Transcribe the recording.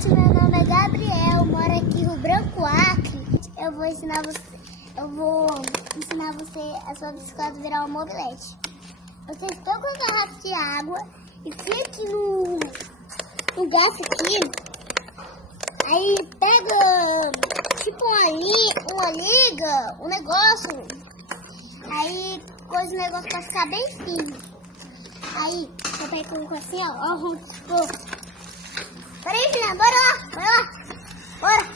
gente, meu nome é Gabriel, moro aqui no Branco Acre. Eu vou ensinar você a sua bicicleta virar uma mobilete. Vocês pegam a garrafa de água e fica no gás aqui. Aí pega tipo uma liga, um negócio. Aí coisa o negócio pra ficar bem firme. Aí eu pego assim, ó. Peraí, filha, bora lá. Bora.